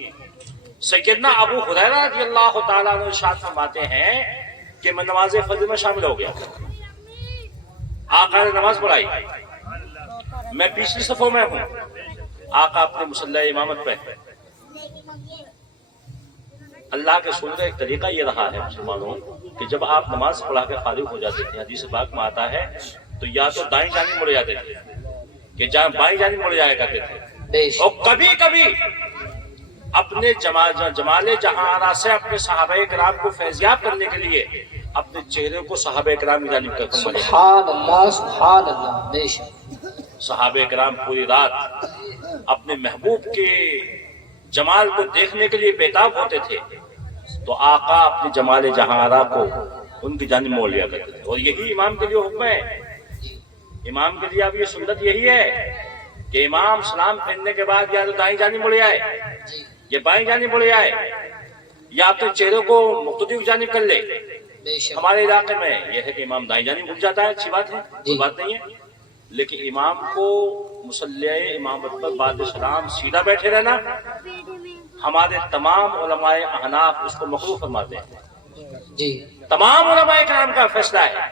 سیدنا ابو ہریرہ رضی اللہ تعالیٰ عنہ ارشاد فرماتے ہیں کہ میں نماز فجر میں شامل ہو گیا، آقا نے نماز پڑھائی، میں پچھلی صفوں میں ہوں، آقا اپنے مصلی امامت پہ، اللہ کے سننے کا ایک طریقہ یہ رہا ہے مسلمانوں کہ جب آپ نماز پڑھا کے فارغ ہو جاتے تھے، حدیث پاک میں آتا ہے تو یا تو دائیں جانب مڑ جاتے تھے کہ جہاں بائیں جانب مڑ جایا کرتے تھے، بے شک، اور کبھی کبھی اپنے جمال جہاں سے اپنے صحابہ کرام کو فیضیاب کرنے کے لیے اپنے چہرے کو صحابہ کرام کی جانب کرتے ہیں۔ سبحان اللہ، سبحان اللہ، بے شک، صحابہ کرام پوری رات اپنے محبوب کے جمال کو دیکھنے کے لیے بیتاب ہوتے تھے، تو آقا اپنے جمال جہاں کو ان کی جانب موڑ لیا کرتے تھے، اور یہی امام کے لیے حکم ہے۔ امام کے لیے اب یہ سنت یہی ہے کہ امام سلام پھیرنے کے بعد یا تو دائیں جانب مڑ آئے یا بائیں جانب مڑ آئے، یا اپنے چہرے کو مختلف جانب کر لے۔ بے شک، ہمارے علاقے میں یہ ہے کہ امام دائیں جانب گھس جاتا ہے، اچھی بات ہے، کوئی بات نہیں ہے، لیکن امام کو مصلی امامت پر بعد سلام سیدھا بیٹھے رہنا ہمارے تمام علماء احناف اس کو مکروہ فرماتے ہیں۔ جی تمام علماء کرام کا فیصلہ ہے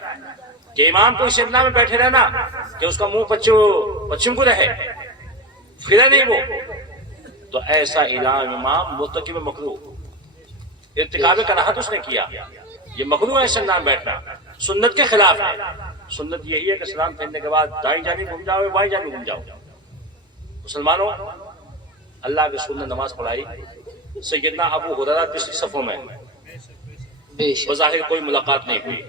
کہ امام کو اس ابنا میں بیٹھے رہنا کہ اس کا منہ پچھم کو رہے، پھرے نہیں وہ، تو ایسا اعلان امام مرتکب مکروہ، ارتکاب کراہت اس نے کیا، یہ مکروہ ہے ایسے نام بیٹھنا، سنت کے خلاف ہے۔ سنت یہی ہے کہ سلام پھیرنے کے بعد دائیں جانب گھوم جاؤ بائیں جانب گھوم جاؤ. مسلمانوں اللہ کے رسول نے نماز پڑھائی. سیدنا ابو ہریرہ پچھلی صفوں میں بے شک بظاہر کوئی ملاقات نہیں ہوئی،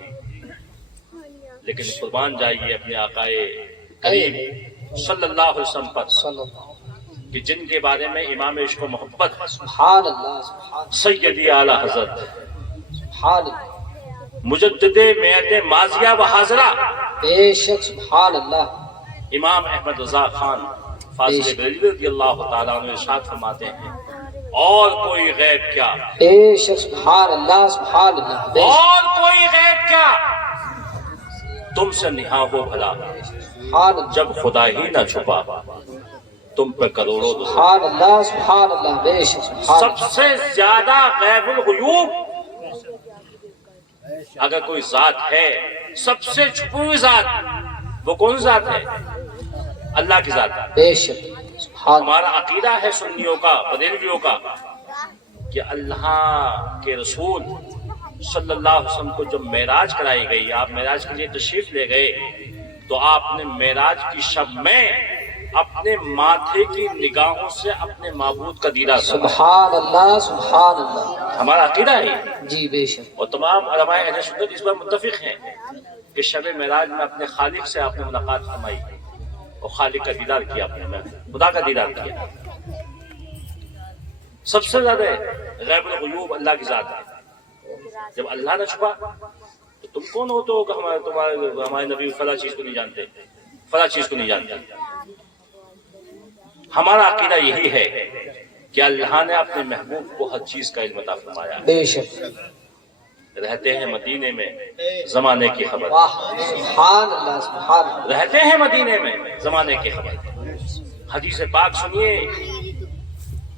لیکن قربان جائیے اپنے آقائے کریم صلی اللہ علیہ وسلم پر صلی اللہ کہ جن کے بارے میں امام عشق و محبت سبحان اللہ سبحان سیدی اعلی حضرت سبحان اللہ مجدد میعت ماضیہ و حاضرہ بے شک سبحان اللہ امام احمد رضا خان فاضل بریلوی رضی اللہ تعالیٰ عنہ ارشاد فرماتے ہیں اور کوئی غیب کیا، بے شک سبحان اللہ سبحان اللہ بے شک اور کوئی غیب کیا تم سے نہا ہو بھلا سبحان اللہ جب خدا ہی نہ چھپا تم پہ کروڑوں دو. سبحان اللہ سبحان اللہ بے شک سبحان سب سے زیادہ غیب الغیوب اگر کوئی ذات ہے، سب سے چھپی ہوئی ذات، وہ کون ذات ہے؟ اللہ کی ذات ہے. بے شک سبحان ہمارا عقیدہ ہے سنیوں کا بریلویوں کا کہ اللہ کے رسول صلی اللہ علیہ وسلم کو جب معراج کرائی گئی، آپ معراج کے لیے تشریف لے گئے تو آپ نے معراج کی شب میں اپنے ماتھے کی نگاہوں سے اپنے معبود کا دیدار کیا. سبحان اللہ سبحان اللہ ہمارا عقیدہ ہے یہ. جی بے شک اور تمام علماء اہل سنت اس پر متفق ہیں کہ شب معراج میں اپنے خالق سے آپ نے ملاقات فرمائی اور خالق کا دیدار کیا، اپنے میں خدا کا دیدار کیا. سب سے زیادہ غیب الغیوب اللہ کی ذات ہے. جب اللہ نہ چھپا تو تم کون ہو تو کہ ہمارے نبی فلاں چیز کو نہیں جانتے، فلاں چیز کو نہیں جانتے. ہمارا عقیدہ یہی ہے کہ اللہ نے اپنے محبوب کو ہر چیز کا علم عطا فرمایا. بے شک رہتے ہیں مدینے میں زمانے کی خبر، واہ سبحان اللہ سبحان اللہ رہتے ہیں مدینے میں زمانے کی خبر. حدیث پاک سنیے،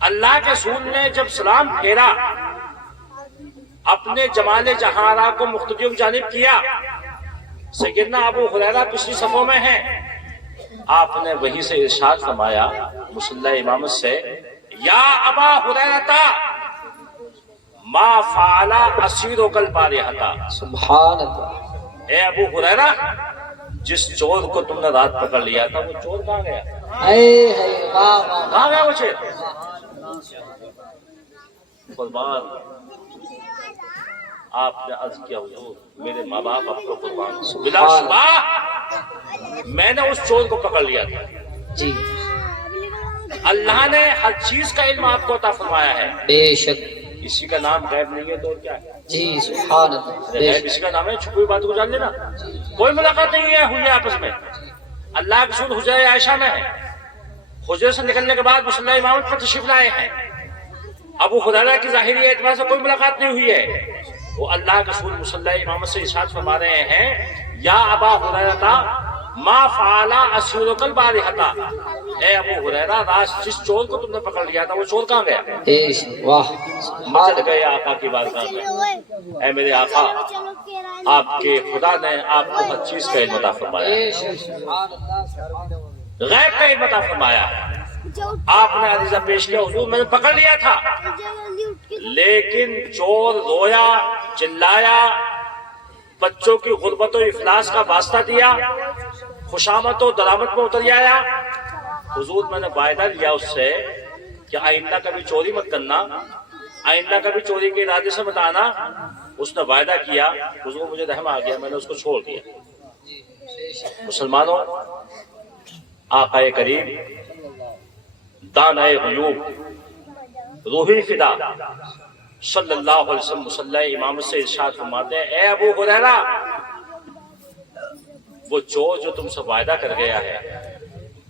اللہ کے رسول نے جب سلام پھیرا اپنے جمال جہاں کو مختلف جانب کیا. سیدنا ابو ہریرہ پچھلی صفوں میں ہیں، آپ نے وہی سے ارشاد فرمایا مصلی امامت سے، یا ابا ہریرہ ما فعل اسیرک البارحہ. سبحان اللہ اے ابو ہریرہ، جس چور کو تم نے رات پکڑ لیا تھا وہ چور کہاں گیا؟ اے ہے واہ واہ کہاں گیا وہ چور؟ قربان آپ نے عرض کیا حضور میرے ماں باپ آپ کو قربان، بلا شبہ میں نے اس چور کو پکڑ لیا تھا. جی اللہ نے ہر چیز کا علم آپ کو عطا فرمایا ہے. بے شک اسی کا نام غیب نہیں ہے تو اور کیا ہے؟ جی سبحان اللہ بے غیب اسی کا نام ہے، چھپی ہوئی بات کو جان لینا. کوئی ملاقات نہیں ہے ہوئی آپس میں. اللہ کے رسول حجرہ عائشہ میں ہے، حجرے سے نکلنے کے بعد مصلی امامت پر تشریف لائے ہیں. ابو ہریرہ کی ظاہری اعتبار سے کوئی ملاقات نہیں ہوئی ہے. وہ اللہ کے رسول مصلی امامت سے ارشاد فرما رہے ہیں، یا ابا ہریرہ ما فعل اسیرک البارحہ. اے ابو ہریرہ، رات جس چور کو تم نے پکڑ لیا تھا وہ چور کہاں گیا؟ بے شک واہ سبحان چل گئے آقا کی بارگاہ میں. اے میرے آقا، آپ کے خدا نے آپ کو ہر چیز کا علم عطا فرمایا، بے شک سبحان اللہ سبحان اللہ غیب کا علم عطا فرمایا. آپ نے عریضہ پیش کیا، حضور میں نے پکڑ لیا تھا، لیکن چور رویا چلایا، بچوں کی غربت و افلاس کا واسطہ دیا، خوشامد و درامد میں اتر آیا. حضور میں نے وعدہ لیا اس سے کہ آئندہ کبھی چوری مت کرنا، آئندہ کبھی چوری کے ارادے سے مت آنا. اس نے وعدہ کیا. حضور مجھے رحم آ گیا، میں نے اس کو چھوڑ دیا. مسلمانوں، آقا کریم دانۂ غیوب روحی فدا صلی اللہ علیہ وسلم مصلی امامت سے ارشاد فرماتے ہیں، اے ابو ہریرہ، وہ چور جو تم سے وعدہ کر گیا ہے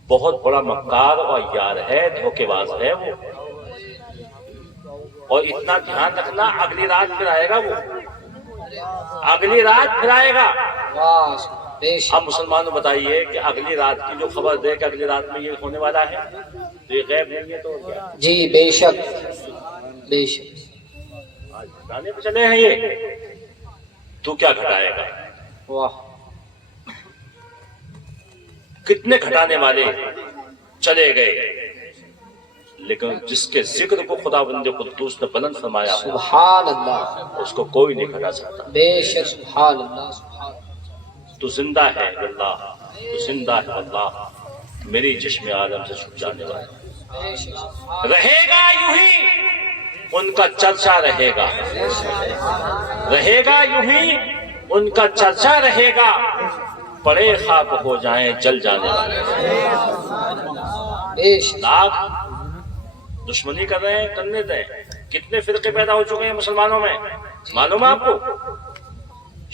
بہت بڑا مکار اور یار ہے، دھوکے باز ہے وہ. اور اتنا دھیان رکھنا، اگلی رات پھر آئے گا، وہ اگلی رات پھر آئے گا. واہ بے شک اب مسلمانوں بتائیے کہ اگلی رات کی جو خبر دے کہ اگلی رات میں یہ ہونے والا ہے تو یہ غیب نہیں ہے تو کیا؟ جی بے شک بے شک آج گھٹانے پہ چلے ہیں یہ، تو کیا گھٹائے گا؟ واہ کتنے گھٹانے والے چلے گئے، لیکن جس کے ذکر کو خدا بند قدوس نے بلند فرمایا سبحان اللہ اس کو کوئی نہیں گھٹا سکتا. بے شک سبحان اللہ سبحان اللہ تو زندہ ہے اللہ، تو زندہ ہے اللہ، میری چشم عالم سے چھپ جانے والا رہے گا یوں ہی، ان کا چرچا رہے گا، رہے گا یوں ہی ان کا چرچا رہے گا، پڑے خاک ہو جائیں جل جانے والے لاکھ دشمنی کر رہے ہیں، کرنے دیں۔ کتنے فرقے پیدا ہو چکے ہیں مسلمانوں میں معلوم ہے آپ کو؟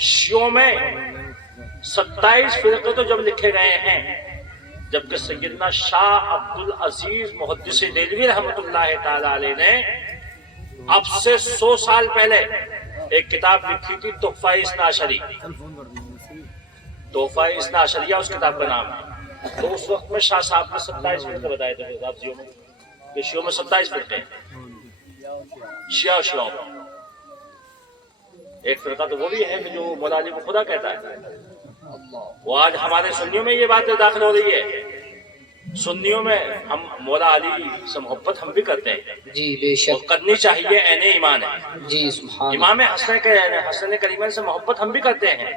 شیعوں میں 27 فرقے تو جب لکھے گئے ہیں، جبکہ سیدنا شاہ عبد العزیز محدث دہلوی رحمۃ اللہ تعالی علیہ نے اب سے 100 سال پہلے ایک کتاب لکھی تھی، تحفہ اثنا عشری، تحفہ اثنا عشریہ اس کتاب کا نام ہے۔ تو اس وقت میں شاہ صاحب نے 27 فرقے بتائے تھے شیعوں میں، کہ شیعوں میں 27 فرقے ہیں، شیعوں میں ایک فرقہ تو وہ بھی ہے کہ جو مولا علی کو خدا کہتا ہے۔ وہ آج ہمارے سنیوں میں یہ بات داخل ہو رہی ہے، سنیوں میں ہم مولا علی سے محبت ہم بھی کرتے ہیں، جی بے شک، اور کرنی چاہیے، عین ایمان ہے۔ جی سبحان امام حسن کریمین سے محبت ہم بھی کرتے ہیں،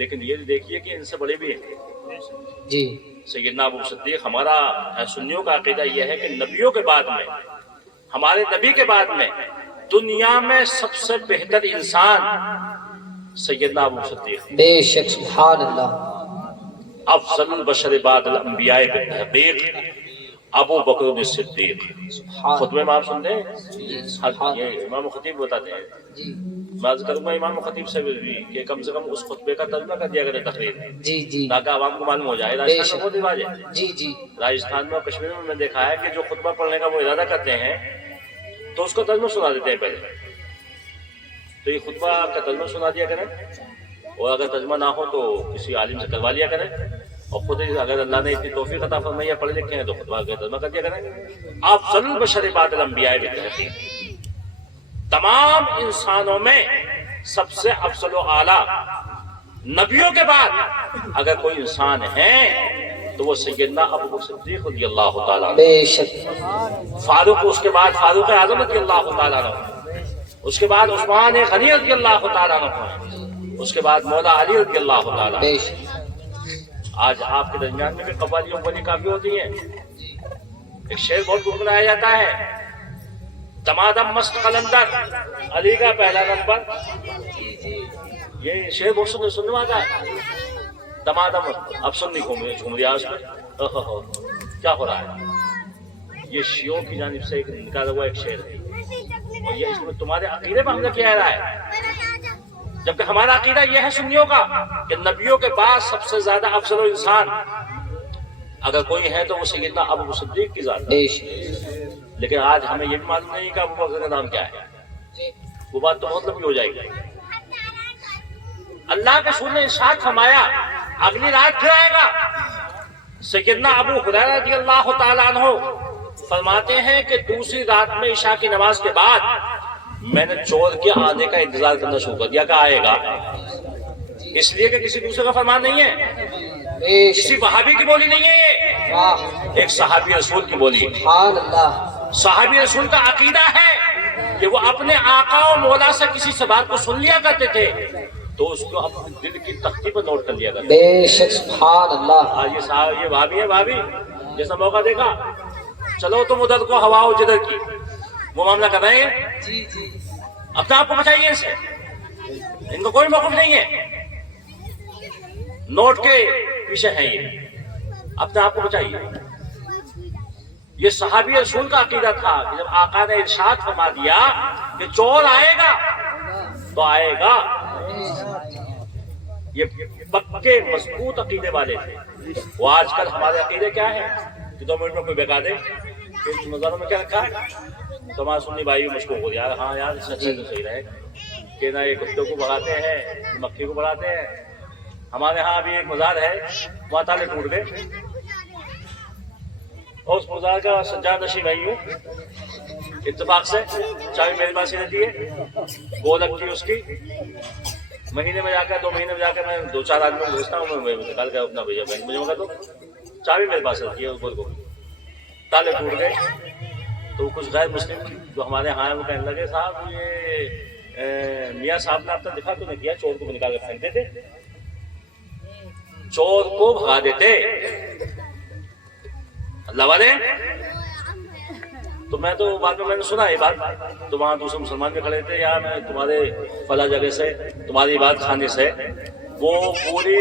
لیکن یہ دیکھیے کہ ان سے بڑے بھی ہیں۔ جی سیدنا ابو صدیق، ہمارا سنیوں کا عقیدہ یہ ہے کہ نبیوں کے بعد میں، ہمارے نبی کے بعد میں دنیا میں سب سے بہتر انسان سیدنا ابو صدیق، بے شک، سبحان اللہ، افضل البشر بعد الانبیاء بالتحقیق ابو بکر صدیق۔ خطبے میں آپ سنتے ہیں، یہ امام خطیب بتاتے ہیں، جی میں عرض کروں گا امام خطیب سے بھی کہ کم سے کم اس خطبے کا ترجمہ کر دیا کرے تقریر، جی جی تاکہ عوام کو معلوم ہو جائے۔ راجستھان میں بہت رواج ہے، جی جی راجستھان میں اور کشمیر میں دیکھا ہے کہ جو خطبہ پڑھنے کا وہ ارادہ کرتے ہیں تو اس کو ترجمہ سنا دیتے ہیں پہلے، تو یہ خطبہ آپ کا ترجمہ سنا دیا کریں، اور اگر ترجمہ نہ ہو تو کسی عالم سے کروا لیا کریں، اور خود اگر اللہ نے اتنی توفیق عطا فرمائی ہے پڑھے لکھے ہیں تو خطبہ کا ترجمہ کر دیا کریں۔ افضل البشر بعد الانبیاء بالتحقیق، تمام انسانوں میں سب سے افضل و اعلیٰ نبیوں کے بعد اگر کوئی انسان ہے تو وہ سیدنا ابو بکر صدیق رضی اللہ تعالیٰ عنہ، بے شک، فاروق، اس کے بعد فاروق اعظم رضی اللہ تعالیٰ عنہ، اس کے بعد عثمان غنی رضی اللہ تعالیٰ عنہ، اس کے بعد مولا علی رضی اللہ تعالیٰ بے عنہ۔ شک، آج آپ کے درمیان میں بھی قوالیوں والی کافی ہوتی ہیں، ایک شعر بہت گنگنایا جاتا ہے، دمادم مست قلندر علی کا پہلا نمبر، یہ شعر بہت سننے میں آتا ہے، دمادم، اب سننی گھوم رہا اس میں، کیا ہو رہا ہے؟ یہ شیعوں کی جانب سے ایک نکالا ہوا ایک شعر ہے، اور یہ اس میں تمہارے عقیدے میں ہم نے کیا رہا ہے، جبکہ ہمارا عقیدہ یہ ہے سنیوں کا کہ نبیوں کے بعد سب سے زیادہ افضل انسان اگر کوئی ہے تو وہ سیدنا ابو بکر صدیق کی ذات ہے۔ بے شک، لیکن آج ہمیں یہ بھی معلوم نہیں کہ ابو بکر کا نام کیا ہے، وہ بات تو بہت لمبی ہو جائے گی۔ اللہ کے رسول نے ارشاد فرمایا، اگلی رات پھر آئے گا۔ سیدنا ابو ہریرہ رضی اللہ تعالیٰ عنہ فرماتے ہیں کہ دوسری رات میں عشاء کی نماز کے بعد میں نے چور کے آنے کا انتظار کرنا شروع کر دیا کہ آئے گا، اس لیے کہ کسی دوسرے کا فرمان نہیں ہے، بے کسی شک، وہابی کی بولی نہیں ہے، یہ واہ، ایک صحابی رسول کی بولی ہے۔ سبحان اللہ، صحابی رسول کا عقیدہ ہے کہ وہ اپنے آقا و مولا سے کسی سے بات کو سن لیا کرتے تھے تو اس کو اپنے دل کی تختی پر نوٹ کر لیا کرتے۔ بے شک، سبحان اللہ، آج یہ صاحب یہ بھابی ہے، بھابی جیسا موقع دیکھا چلو تم ادھر کو ہوا ہو جدھر کی، وہ معاملہ کر رہے ہیں، جی جی، اپنے آپ کو بچائیے، ان سے ان کو کوئی موقف نہیں ہے، نوٹ کے پیچھے ہیں، یہ اپنے آپ کو بچائیے۔ یہ صحابی رسول کا عقیدہ تھا کہ جب آقا نے ارشاد فرما دیا کہ چور آئے گا تو آئے گا، یہ پکے مضبوط عقیدے والے تھے۔ وہ آج کل ہمارے عقیدے کیا ہیں کہ 2 منٹ میں کوئی بہکا دے کہ مزاروں میں کیا رکھا ہے، تو ہمارے سنی بھائی مشکو ہو یار، ہاں یار اس سے اچھا تو صحیح رہے کہ نہ یہ کتے کو بڑھاتے ہیں مکھی کو بڑھاتے ہیں۔ ہمارے ہاں ابھی ایک مزار ہے، وہاں تالے ٹوٹ گئے، اور اس مزار کا سجاد نشین نہیں ہوں، اتفاق سے چابی میرے پاس ہی رہتی ہے، گول لگتی ہے اس کی، مہینے میں جا کر 2 مہینے میں جا کر میں 2-4 آدمی کو بھیجتا ہوں، میں نکال کر اپنا بھیجا بینک مجھے مگر تو چابی میرے پاس رہتی ہے، گول گول تالے ٹوٹ گئے۔ تو کچھ غیر مسلم جو ہمارے ہاں ہیں وہ کہنے لگے صاحب یہ میاں صاحب نے اب تک دکھا تو نہیں کیا چور کو نکال کے پھینک دیتے، چور کو بھگا دیتے اللہ والے. تو میں تو بعد میں نے سنا یہ بات، تو وہاں دوسرے مسلمان بھی کھڑے تھے، یار میں تمہارے فلاں جگہ سے تمہاری عبادت خانے سے وہ پوری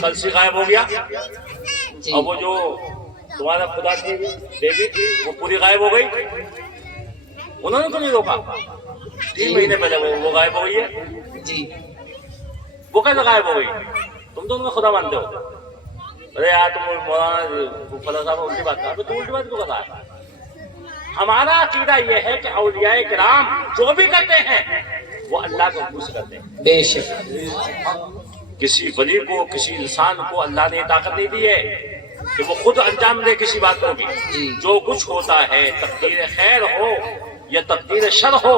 کلسی غائب ہو گیا، اور وہ جو تمہارا خدا کی دیوی تھی وہ پوری غائب ہو گئی. انہوں نے تو نہیں روکا، 3 مہینے پہلے وہ غائب ہو گئی ہے. جی وہ کیسے غائب ہو گئی؟ تم تو ان میں خدا مانتے ہو. ارے یار تم مولانا فلاں صاحب ان کی بات کر، تم الٹی بات کیوں کر رہا ہے؟ ہمارا عقیدہ یہ ہے کہ اولیاء کرام جو بھی کرتے ہیں وہ اللہ کے حکم سے کرتے ہیں. بے شک. کسی ولی کو، کسی انسان کو اللہ نے طاقت نہیں دی ہے کہ وہ خود انجام دے کسی بات کو بھی. جو کچھ ہوتا ہے تقدیر خیر ہو یا تقدیر شر ہو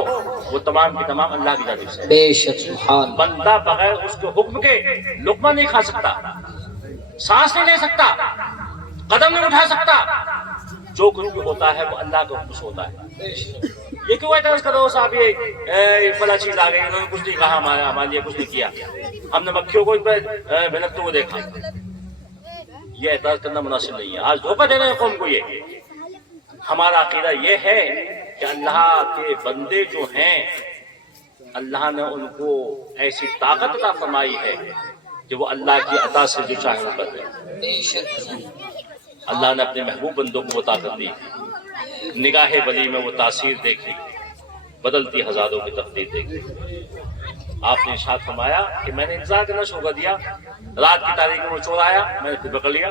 وہ تمام کی تمام اللہ کی جانب سے. بے شک. سبحان. بندہ بغیر اس کے حکم کے لقمہ نہیں کھا سکتا، سانس نہیں لے سکتا، قدم نہیں اٹھا سکتا. جو کچھ بھی ہوتا ہے وہ اللہ کے حکم سے ہوتا ہے. یہ کیوں اعتراض کرو صاحب یہ فلاں چیز آ گئی، انہوں نے کچھ نہیں کہا، ہمارے لیے کچھ نہیں کیا، ہم نے مکھیوں کو بھنکتے ہوئے دیکھا. یہ اعتراض کرنا مناسب نہیں ہے. آج دھوکہ دینے ہیں قوم کو. یہ ہمارا عقیدہ یہ ہے کہ اللہ کے بندے جو ہیں اللہ نے ان کو ایسی طاقت عطا فرمائی ہے کہ وہ اللہ کی عطا سے جو چاہے کر دیں. بے شک. اللہ نے اپنے محبوب بندوں کو وہ طاقت دی، نگاہ ولی میں وہ تاثیر دیکھی، بدلتی ہزاروں کی تقدیر دیکھی. آپ نے ارشاد فرمایا کہ میں نے انتظار کرنا شروع کر دیا، رات کی تاریخ میں وہ چور آیا، میں نے پھر پکڑ لیا.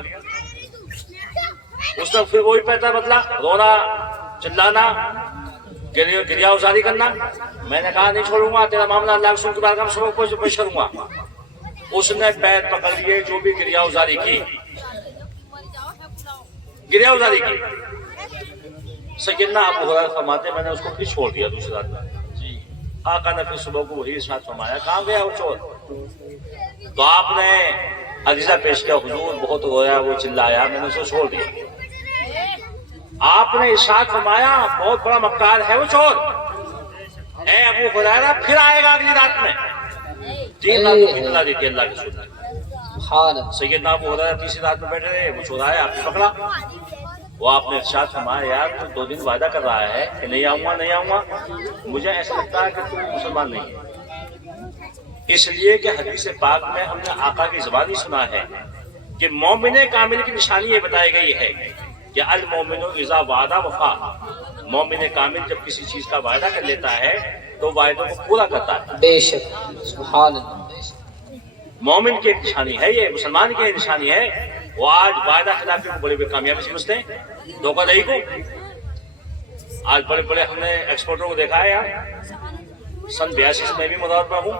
اس نے پھر وہی پیٹرن بدلا، رونا، چلانا، گریا ازاری کرنا. میں نے کہا نہیں چھوڑوں گا، تیرا معاملہ اللہ کے رسول کی بارگاہ میں پیش کروں گا. اس نے پیر پکڑ لیے، جو بھی گریا ازاری کی، گریا ازاری کی. سیدنا ابو ہریرہ فرماتے میں نے اس کو پھر چھوڑ دیا دوسری رات میں. آقا نے پھر صبح کو وہی ارشاد فرمایا کہاں گیا وہ چور؟ تو آپ نے عریضہ پیش کیا، حضور بہت رویا، وہ چلایا، میں نے اسے چھوڑ دیا. آپ نے ارشاد فرمایا بہت بڑا مکار ہے وہ چور. اے ابو ہریرہ پھر آئے گا اگلی رات میں. 3 راتوں کی اطلاع دی تھی اللہ کے رسول نے. سیدنا ابو ہریرہ تیسری رات میں بیٹھے رہے، وہ چور آیا، آپ نے پکڑا. وہ آپ نے ارشاد فرمایا یار تو 2 دن وعدہ کر رہا ہے کہ نہیں آؤں گا نہیں آؤں گا، مجھے ایسا لگتا ہے کہ تم مسلمان نہیں ہے. اس لیے کہ حدیث پاک میں ہم نے آقا کی زبان ہی سنا ہے کہ مومن کامل کی نشانی یہ بتائی گئی ہے کہ المومن اذا وعدہ وفا. مومن کامل جب کسی چیز کا وعدہ کر لیتا ہے تو وعدوں کو پورا کرتا ہے. بے شک. سبحان اللہ. مومن کی ایک نشانی ہے یہ، مسلمان کی ایک نشانی ہے. وہ آج وعدہ خلافی کو بڑی بڑی کامیابی سمجھتے ہیں، دھوکہ دہی کو. آج بڑے بڑے ہم نے ایکسپورٹروں کو دیکھا ہے یار. سن 82 سے میں بھی مدارت میں ہوں،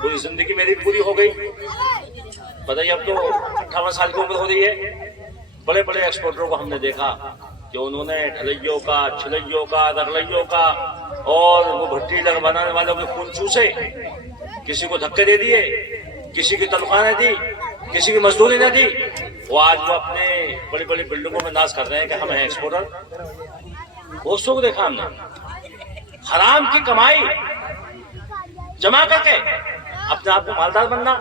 پوری زندگی میری پوری ہو گئی. بتائیے اب تو 58 سال کی عمر ہو رہی ہے. بڑے بڑے ایکسپورٹروں کو ہم نے دیکھا کہ انہوں نے ڈھلائیوں کا، چھلائیوں کا، رگڑیوں کا اور وہ بھٹی بنانے والوں کے خون چوسے. کسی کو دھکے دے دیے، کسی کی تنخواہ نہ دی، کسی کی مزدوری نہ دی. وہ آج وہ اپنے بڑی بڑی بلڈنگوں میں ناز کر رہے ہیں کہ ہم ہیں ایکسپورٹر. دوستوں کو دیکھا ہم نے حرام کی کمائی جمع کر کے اپنے آپ کو مالدار بننا،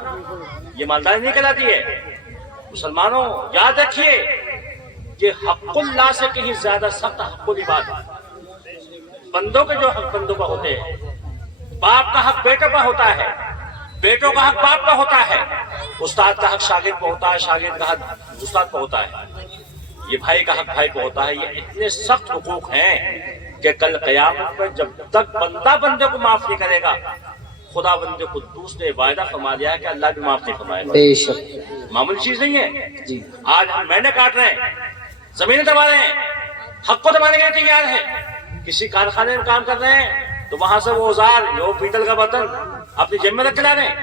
یہ مالداری نہیں کہلاتی ہے. مسلمانوں یاد رکھیے کہ حق اللہ سے کہیں زیادہ سخت حق العباد. بندوں کے جو حق بندوں کا ہوتے ہیں، باپ کا حق بیٹوں کا ہوتا ہے، بیٹوں کا حق باپ کا ہوتا ہے، استاد کا حق شاگرد کو ہوتا ہے، شاگرد کا حق استاد کو ہوتا ہے، یہ بھائی کا حق بھائی کو ہوتا ہے. یہ اتنے سخت حقوق ہیں کہ کل قیامت میں جب تک بندہ بندے کو معاف نہیں کرے گا، خدا بندے قدوس نے وعدہ فرما دیا ہے کہ اللہ بھی معاف نہیں فرمائے گا. بے شک. معمولی چیز نہیں ہے. جی. آج ہم مہینے کاٹ رہے ہیں، زمینیں دبا رہے ہیں، حق کو دبانے کے لیے تیار ہیں. کسی کارخانے میں کام کر رہے ہیں تو وہاں سے وہ اوزار، وہ پیتل کا برتن اپنی جیب میں رکھ کے لا رہے ہیں.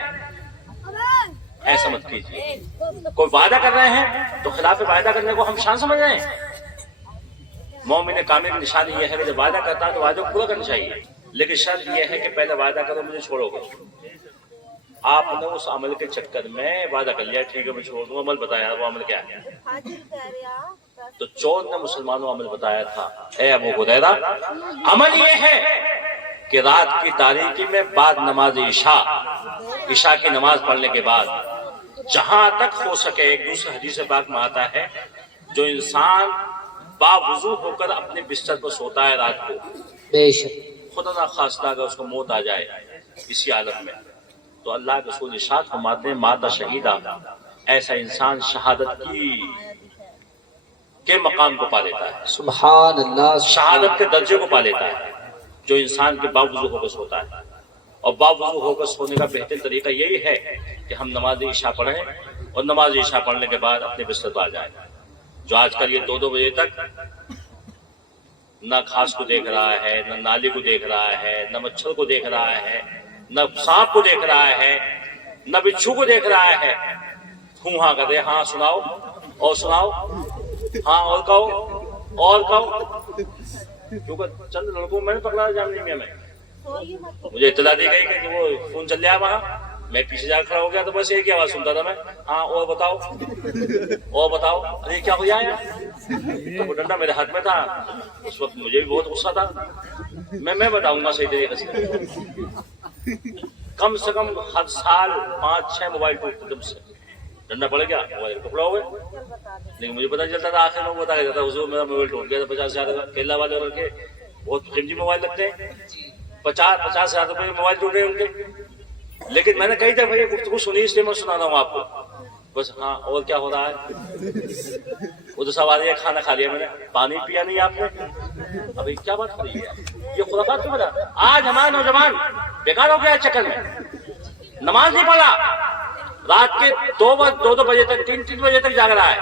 ایسا مت کیجیے. کوئی وعدہ کر رہے ہیں تو خلاف وعدہ کرنے کو ہم شان سمجھ رہے ہیں. مومن کامل کی نشانی یہ ہے کہ جب وعدہ کرتا ہے تو وعدہ کو پورا کرنا چاہیے، لیکن شرط یہ ہے کہ پہلے وعدہ کرو مجھے چھوڑو گے. آپ نے اس عمل کے چکر میں وعدہ کر لیا ٹھیک ہے میں چھوڑ دوں، عمل بتایا وہ عمل کیا ہے. تو چور نے مسلمانوں عمل بتایا تھا. اے ابو ہریرہ عمل یہ ہے کہ رات کی تاریکی میں بعد نماز عشاء کی نماز پڑھنے کے بعد جہاں تک ہو سکے ایک دوسرے حدیث پاک میں آتا ہے جو انسان باوضو ہو کر اپنے بستر پر سوتا ہے رات کو، بے شک خدا نہ خواستہ اگر اس کو موت آ جائے اسی عالم میں، تو اللہ کے رسول ارشاد فرماتے ہیں ماتا شہیدہ، ایسا انسان شہادت کے مقام کو پا لیتا ہے، سبحان اللہ شہادت کے درجے کو پا لیتا ہے جو انسان کے باوضو ہو کر سوتا ہے۔ اور باوضو ہو کر سونے کا بہترین طریقہ یہی ہے کہ ہم نماز عشاء پڑھیں اور نماز عشاء پڑھنے کے بعد اپنے بستر پر آ جائیں۔ جو آج کل یہ 2 بجے تک نہ گھاس کو دیکھ رہا ہے، نہ نالی کو دیکھ رہا ہے، نہ مچھر کو دیکھ رہا ہے، نہ سانپ کو دیکھ رہا ہے، نہ بچھو کو دیکھ رہا ہے، ہوں ہاں کہتے ہاں سناؤ اور سناؤ، ہاں اور کہو اور کہو، کیونکہ چند لڑکوں کو میں نے پکڑا جامعہ میں، مجھے اطلاع دی گئی کہ وہ فون چل جائے وہاں، میں پیچھے جا کھڑا ہو گیا تو بس ایک ہی آواز سنتا تھا میں، ہاں اور بتاؤ اور بتاؤ، ارے کیا ہو جائے، تو وہ ڈنڈا میرے ہاتھ میں تھا، اس وقت مجھے بھی بہت غصہ تھا، میں بتاؤں گا صحیح طریقے سے، کم سے کم ہر سال 5-6 موبائل ٹوٹتے تم سے، ڈنڈا پڑ گیا موبائل ٹکڑا ہو گئے، لیکن مجھے پتا چلتا تھا آخر میں بتا دیتا تھا حضور میرا موبائل ٹوٹ گیا تھا 50,000 کا، کیرلا والے کر کے بہت قیمتی موبائل لگتے ہیں، 50,000 روپے موبائل ٹوٹے ان کے، لیکن میں نے کئی دفعہ یہ گفتگو سنی اس لیے میں سنا رہا ہوں آپ کو، بس ہاں اور کیا ہو رہا ہے، وہ تو سوال ہے کھانا کھا لیا میں نے، پانی پیا نہیں آپ نے، ابھی کیا بات ہو رہی ہے، یہ خرافات کیوں بتا، آج ہمارا نوجوان بیکار ہو گیا چکر میں، نماز نہیں پڑھا، رات کے 2 بجے تک 3 بجے تک جاگ رہا ہے،